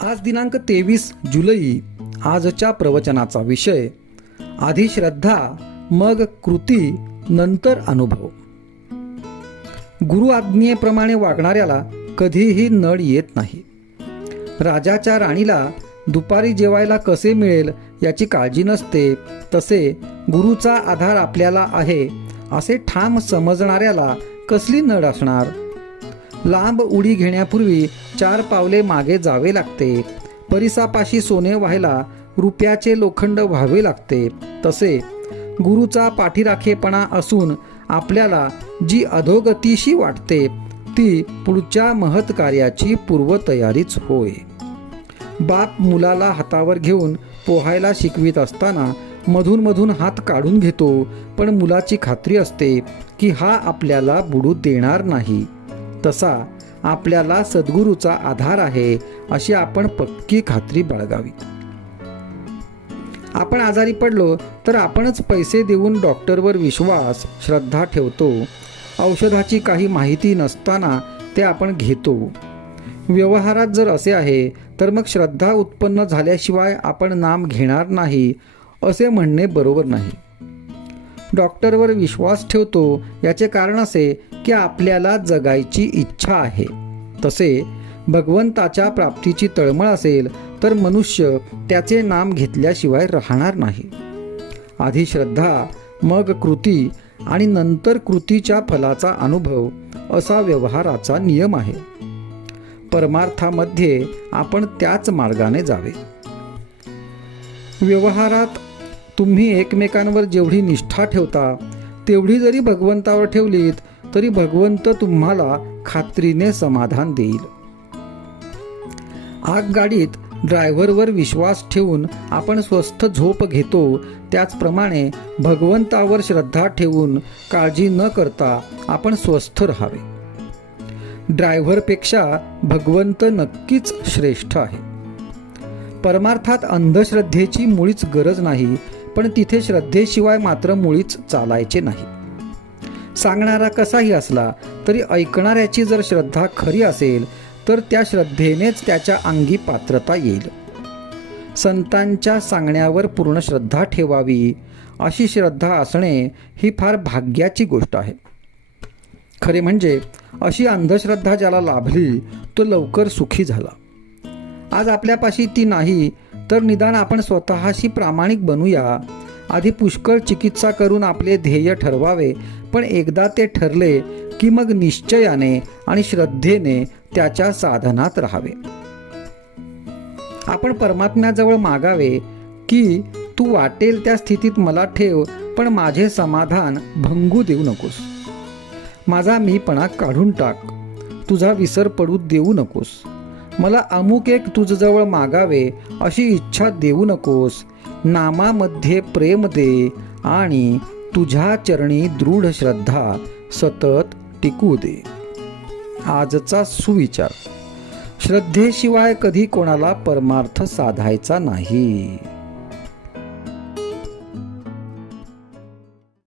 आज दिनांक 23 जुलै. आजच्या प्रवचनाचा विषय आधी श्रद्धा मग कृती नंतर अनुभव. गुरु आज्ञेप्रमाणे वागणाऱ्याला कधीही नड येत नाही. राजाच्या राणीला दुपारी जेवायला कसे मिळेल याची काळजी नसते, तसे गुरुचा आधार आपल्याला आहे असे ठाम समजणाऱ्याला कसली नड असणार. लांब उडी घेण्यापूर्वी 4 पावले मागे जावे लागते. परिसापाशी सोने व्हायला रुपयाचे लोखंड व्हावे लागते. तसे गुरुचा पाठीराखेपणा असून आपल्याला जी अधोगतीशी वाटते ती पुढच्या महत् कार्याची पूर्वतयारीच होय. बाप मुलाला हातावर घेऊन पोहायला शिकवित असताना मधून मधून हात काढून घेतो, पण मुलाची खात्री असते की हा आपल्याला बुडू देणार नाही. तसा आपल्याला सद्गुरूचा आधार आहे अशी आपण पक्की खात्री बाळगावी. आपण आजारी पडलो तर आपणच पैसे देऊन डॉक्टरवर विश्वास श्रद्धा ठेवतो. औषधाची काही माहिती नसताना ते आपण घेतो. व्यवहारात जर असे आहे तर मग श्रद्धा उत्पन्न झाल्याशिवाय आपण नाम घेणार नाही असे म्हणणे बरोबर नाही. डॉक्टरवर विश्वास ठेवतो याचे कारण असे की आपल्याला जगायची इच्छा आहे. तसे भगवंताच्या प्राप्तीची तळमळ असेल तर मनुष्य त्याचे नाम घेतल्याशिवाय राहणार नाही. आधी श्रद्धा मग कृती आणि नंतर कृतीच्या फलाचा अनुभव असा व्यवहाराचा नियम आहे. परमार्थामध्ये आपण त्याच मार्गाने जावे. व्यवहारात तुम्ही एकमेकांवर जेवढी निष्ठा ठेवता तेवढी जरी भगवंतावर ठेवलीत तरी भगवंत तुम्हाला खात्रीने समाधान देईल. आगगाडीत ड्रायव्हरवर विश्वास ठेवून आपण स्वस्थ झोप घेतो, त्याचप्रमाणे भगवंतावर श्रद्धा ठेवून काळजी न करता आपण स्वस्थ राहावे. ड्रायव्हरपेक्षा भगवंत नक्कीच श्रेष्ठ आहे. परमार्थात अंधश्रद्धेची मुळीच गरज नाही, पण तिथे श्रद्धेशिवाय मात्र मुळीच चालायचे नाही. सांगणारा कसाही असला तरी ऐकणाऱ्याची जर श्रद्धा खरी असेल तर त्या श्रद्धेनेच त्याच्या अंगी पात्रता येईल. संतांच्या सांगण्यावर पूर्ण श्रद्धा ठेवावी अशी श्रद्धा असणे ही फार भाग्याची गोष्ट आहे. खरे म्हणजे अशी अंधश्रद्धा ज्याला लाभली तो लवकर सुखी झाला. आज आपल्यापाशी ती नाही तर निदान आपण स्वतःशी प्रामाणिक बनूया. आधी पुष्कळ चिकित्सा करून आपले ध्येय ठरवावे, पण एकदा ते ठरले की मग निश्चयाने आणि श्रद्धेने त्याच्या साधनात राहावे. आपण परमात्म्याजवळ मागावे की तू वाटेल त्या स्थितीत मला ठेव, पण माझे समाधान भंगू देऊ नकोस. माझा मीपणा काढून टाक, तुझा विसर पडू देऊ नकोस. मला अमुक एक तुझजवळ मागावे अशी इच्छा देऊ नकोस. नामामध्ये प्रेम दे आणि तुझ्या चरणी दृढ श्रद्धा सतत टिकू दे. आजचा सुविचार: श्रद्धेशिवाय कधी कोणाला परमार्थ साधायचा नाही.